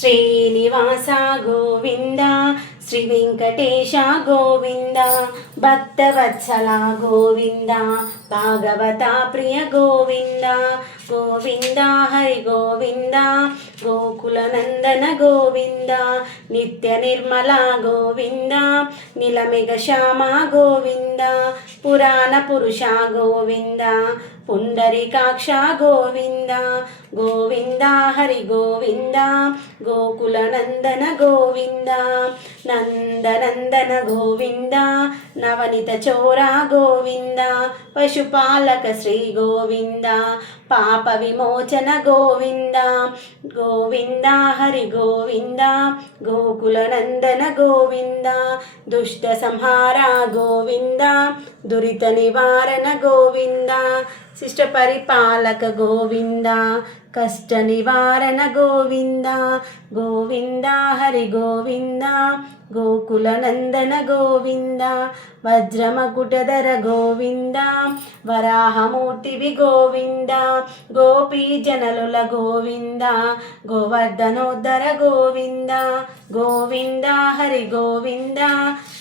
శ్రీనివాస గోవింద, శ్రీ వెంకటేశ గోవింద, భక్తవత్సల గోవింద, భాగవత ప్రియ గోవింద, గోవింద హరి గోవింద, గోకులనందన గోవింద, నిత్య నిర్మల గోవింద, నిలమిగ శ్యామ గోవింద, పురాణ పురుష గోవింద, పుండరీకాక్ష గోవింద, గోవింద హరి గోవింద, గోకులనందన గోవింద, నందనందన గోవింద, నవనిత చోర గోవింద, పశుపాలక శ్రీ గోవింద, పాప విమోచన గోవింద, గోవింద హరి గోవింద, గోకులనందన గోవింద, దుష్ట సంహార గోవింద, దురిత నివారణ గోవింద, శిష్ట పరిపాలక గోవింద, కష్ట నివారణ గోవింద, గోవింద హరి గోవింద, గోకులనందన గోవింద, వజ్రమకుటధర గోవింద, వరాహమూర్తివి గోవింద, గోపీజనలుల గోవింద, గోవర్ధనోద్ధర గోవింద, గోవింద హరి గోవింద,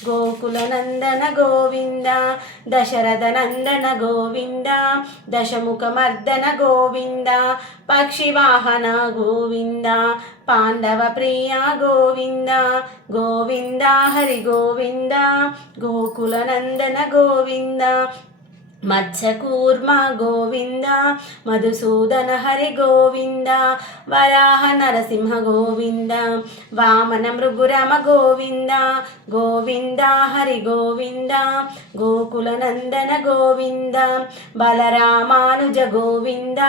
గోకులనందన గోవింద, దశరథ నందన గోవింద, దశముఖమర్దన గోవింద, పక్షివాహన గోవింద, పాండవ ప్రియ గోవింద, గోవింద హరి గోవింద, గోకులనందన గోవింద, మత్స్యకూర్మ గోవింద, మధుసూదన హరి గోవింద, వరాహ నరసింహ గోవింద, వామన మృగురమ గోవింద, గోవింద హరి గోవింద, గోకులనందన గోవింద, బలరామానుజ గోవింద,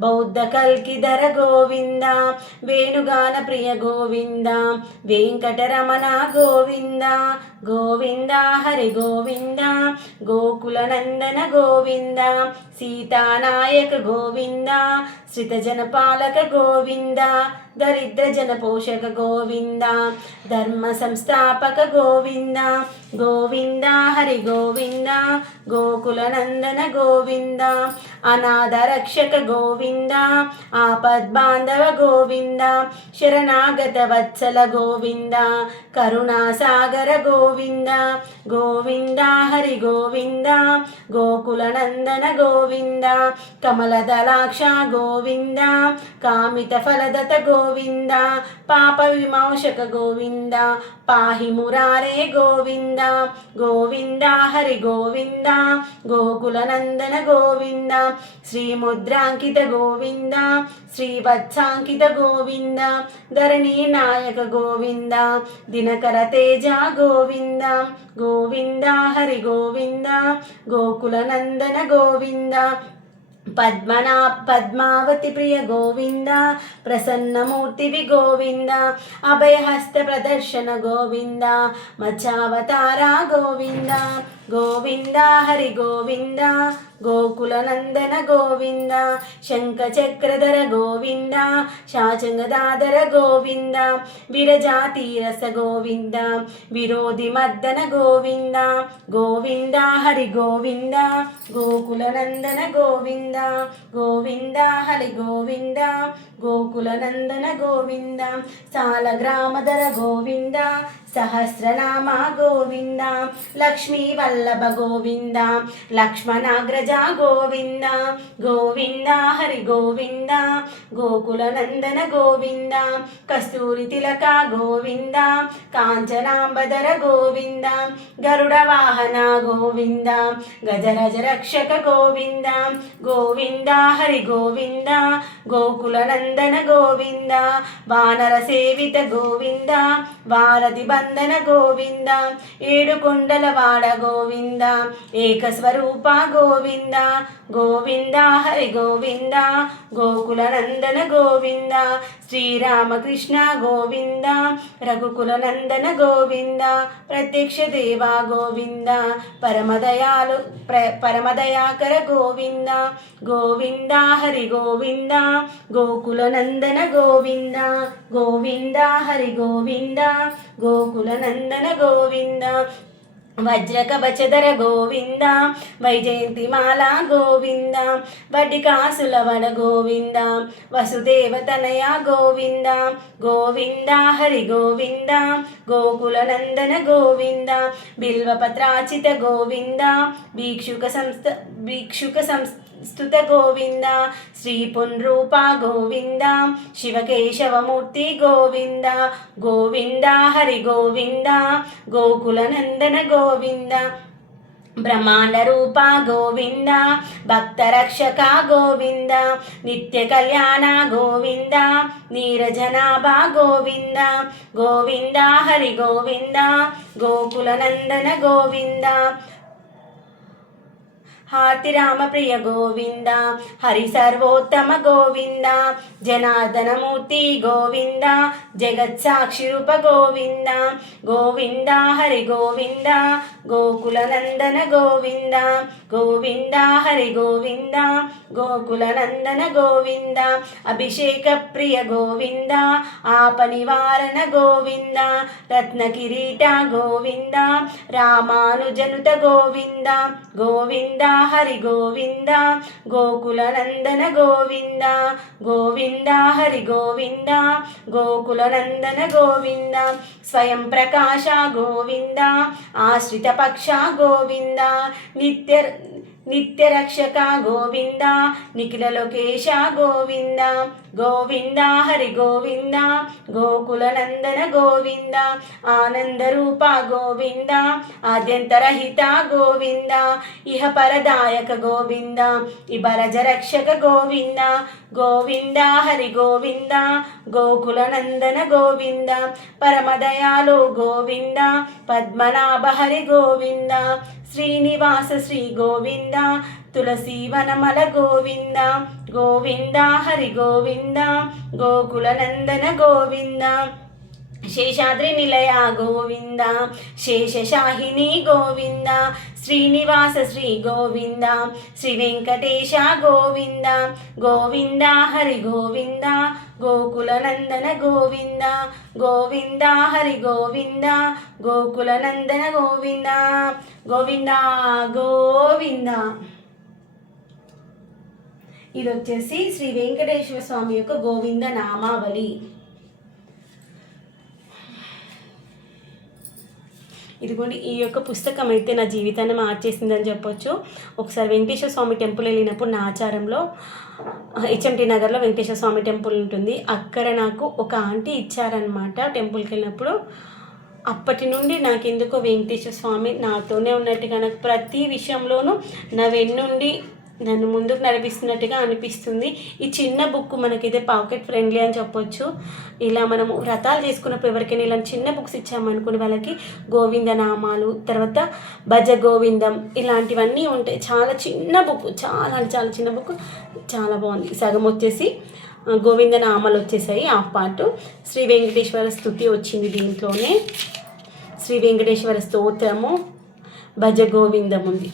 బౌద్ధ కల్కిధర గోవింద, వేణుగాన ప్రియ గోవింద, వెంకటరమణ గోవింద, గోవింద హరి గోవింద, గోకులనందన గోవింద, సీతానాయక గోవింద, శ్రితజనపాలక గోవింద, దరిద్ర జన పోషక గోవింద, ధర్మ సంస్థాపక గోవింద, గోవింద హరి గోవింద, గోకులనందన గోవింద, అనాథ రక్షక గోవింద, ఆపద్బాంధవ గోవింద, శరణాగత వత్సల గోవింద, కరుణాసాగర గోవింద, గోవింద హరి గోవింద, గోకులనందన గోవింద, కమలదలాక్ష గోవింద, కామిత ఫలదత గోవింద, పాప విమోచక గోవింద, పాహి మురారే గోవింద, గోవింద హరి గోవింద, గోకులనందన గోవింద, శ్రీముద్రాంకిత గోవింద, శ్రీవత్సాంకిత గోవింద, ధరణీ నాయక గోవింద, దినకర తేజ గోవింద, గోవింద హరి గోవింద, గోకులనందన గోవింద, పద్మావతి ప్రియ గోవింద, ప్రసన్నమూర్తివి గోవింద, అభయహస్త ప్రదర్శన గోవింద, మత్స్యావతార గోవింద, గోవింద హరి గోవింద, గోకులనందన గోవింద, శంఖచక్రధర గోవింద, శాచంగదాధర గోవింద, విరజాతీరస గోవింద, విరోధి మర్దన గోవింద, గోవింద హరి గోవింద, గోకులనందన గోవింద, గోవింద హరి గోవింద, గోకులనందన గోవింద, సాలగ్రామధర గోవింద, సహస్రనామ గోవింద, లక్ష్మీ వల్లభ గోవింద, లక్ష్మణాగ్రజ గోవింద, గోవింద హరి గోవింద, గోకులనందన గోవింద, కస్తూరి తిలక గోవింద, కాంచనాంబధర గోవింద, గరుడ వాహన గోవింద, గజరజ రక్షక గోవింద, గోవింద హరి గోవింద, గోకులనందన గోవింద, వానర సేవిత గోవింద, వారధి బంధన గోవింద, ఏడుకొండల వాడ గోవింద, ఏకస్వరూప గోవింద, గోవింద హరి గోవింద, గోకులనందన గోవింద, శ్రీరామకృష్ణ గోవింద, రఘుకులనందన గోవింద, ప్రత్యక్ష దేవ గోవింద, పరమదయాకర గోవింద, గోవింద హరి గోవింద, గోకులనందన గోవింద, గోవింద హరి గోవింద, గోకులనందన గోవింద, వజ్రకవచధర గోవింద వైజయంతిమాల గోవింద వడ్డి కాసుల వడ గోవింద వసుదేవతనయ గోవింద గోవింద హరి గోవింద గోకుల నందన గోవింద బిల్వపత్రాచిత గోవింద భిక్షుక స్తుత గోవింద శ్రీ పునరూప గోవింద శివకేశవమూర్తి గోవింద గోవింద హరి గోవింద గోకుల నందన గోవింద బ్రహ్మాండ రూప గోవింద భక్తరక్షక గోవింద నిత్య కళ్యాణ గోవింద నీరజనాభ గోవింద గోవింద హరి గోవింద గోకుల నందన గోవింద హాతి రామప్రియ గోవింద హరి సర్వోత్తమ గోవింద జనార్దనమూర్తి గోవింద జగత్సాక్షి రూప గోవింద గోవింద హరి గోవింద గోకుల నందన గోవింద గోవింద హరి గోవింద గోకుల నందన గోవింద అభిషేక ప్రియ గోవింద ఆప నివారణ గోవింద రత్న కిరీట గోవింద రామానుజనుత గోవింద గోవింద హరి గోవింద గోకుల నందన గోవింద గోవింద హరి గోవింద గోకుల నందన గోవింద స్వయం ప్రకాశ గోవింద ఆశ్రిత పక్ష గోవింద నిత్య రక్షక గోవింద నిఖిల లోకేశ గోవింద గోవింద హరి గోవింద గోకుల నందన గోవింద ఆనందరూప గోవింద ఆద్యంతరహిత గోవింద ఇహ పరదాయక గోవింద ఇబరజ రక్షక గోవింద గోవింద హరి గోవింద గోకుల నందన గోవింద పరమదయాలు గోవింద పద్మనాభ హరి గోవింద శ్రీనివాస శ్రీ గోవింద తులసీవనమల గోవింద గోవింద హరి గోవింద గోకుల నందన గోవింద శేషాద్రి నిలయ గోవింద శేషశాహిని గోవింద శ్రీనివాస శ్రీ గోవింద శ్రీ వెంకటేశ గోవింద గోవింద హరి గోవింద గోకుల నందన గోవింద గోవింద హరి గోవింద గోకుల నందన గోవింద గోవింద గోవింద. ఇది వచ్చేసి శ్రీ వెంకటేశ్వర స్వామి యొక్క గోవింద నామావళి. ఇదిగోండి, ఈ యొక్క పుస్తకం అయితే నా జీవితాన్ని మార్చేసిందని చెప్పొచ్చు. ఒకసారి వెంకటేశ్వర స్వామి టెంపుల్ వెళ్ళినప్పుడు నా ఆచారంలో హెచ్ఎంటీ నగర్లో వెంకటేశ్వర స్వామి టెంపుల్ ఉంటుంది. అక్కడ నాకు ఒక ఆంటీ ఇచ్చారనమాట టెంపుల్కి వెళ్ళినప్పుడు. అప్పటి నుండి నాకు ఎందుకో వెంకటేశ్వర స్వామి నాతోనే ఉన్నట్టుగా, నాకు ప్రతి విషయంలోనూ నా వెన్నుండి నన్ను ముందుకు నడిపిస్తున్నట్టుగా అనిపిస్తుంది. ఈ చిన్న బుక్ మనకైతే పాకెట్ ఫ్రెండ్లీ అని చెప్పొచ్చు. ఇలా మనము వ్రతాలు చేసుకున్నప్పుడు ఎవరికైనా ఇలా చిన్న బుక్స్ ఇచ్చామనుకుని వాళ్ళకి గోవింద నామాలు, తర్వాత భజ గోవిందం ఇలాంటివన్నీ ఉంటాయి. చాలా చిన్న బుక్, చాలా చిన్న బుక్, చాలా బాగుంది. సగం వచ్చేసి గోవింద నామాలు వచ్చేసాయి, హాఫ్ పార్ట్. శ్రీ వెంకటేశ్వర స్తుతి వచ్చింది దీంట్లోనే. శ్రీ వెంకటేశ్వర స్తోత్రము, భజ గోవిందం ఉంది.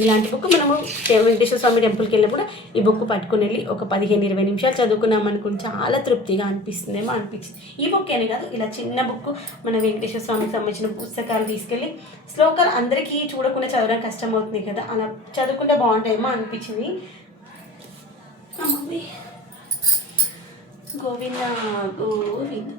ఇలాంటి బుక్ మనము వెంకటేశ్వర స్వామి టెంపుల్కి వెళ్ళినప్పుడు ఈ బుక్ పట్టుకుని వెళ్ళి ఒక 15-20 నిమిషాలు చదువుకున్నాం అనుకుని చాలా తృప్తిగా అనిపిస్తుందేమో అనిపించింది. ఈ బుక్ అనే కాదు, ఇలా చిన్న బుక్ మన వెంకటేశ్వర స్వామికి సంబంధించిన పుస్తకాలు తీసుకెళ్ళి శ్లోకాలు అందరికీ చూడకుండా చదవడం కష్టం అవుతుంది కదా, అలా చదువుకుంటే బాగుంటాయేమో అనిపించింది. గోవింద గోవింద.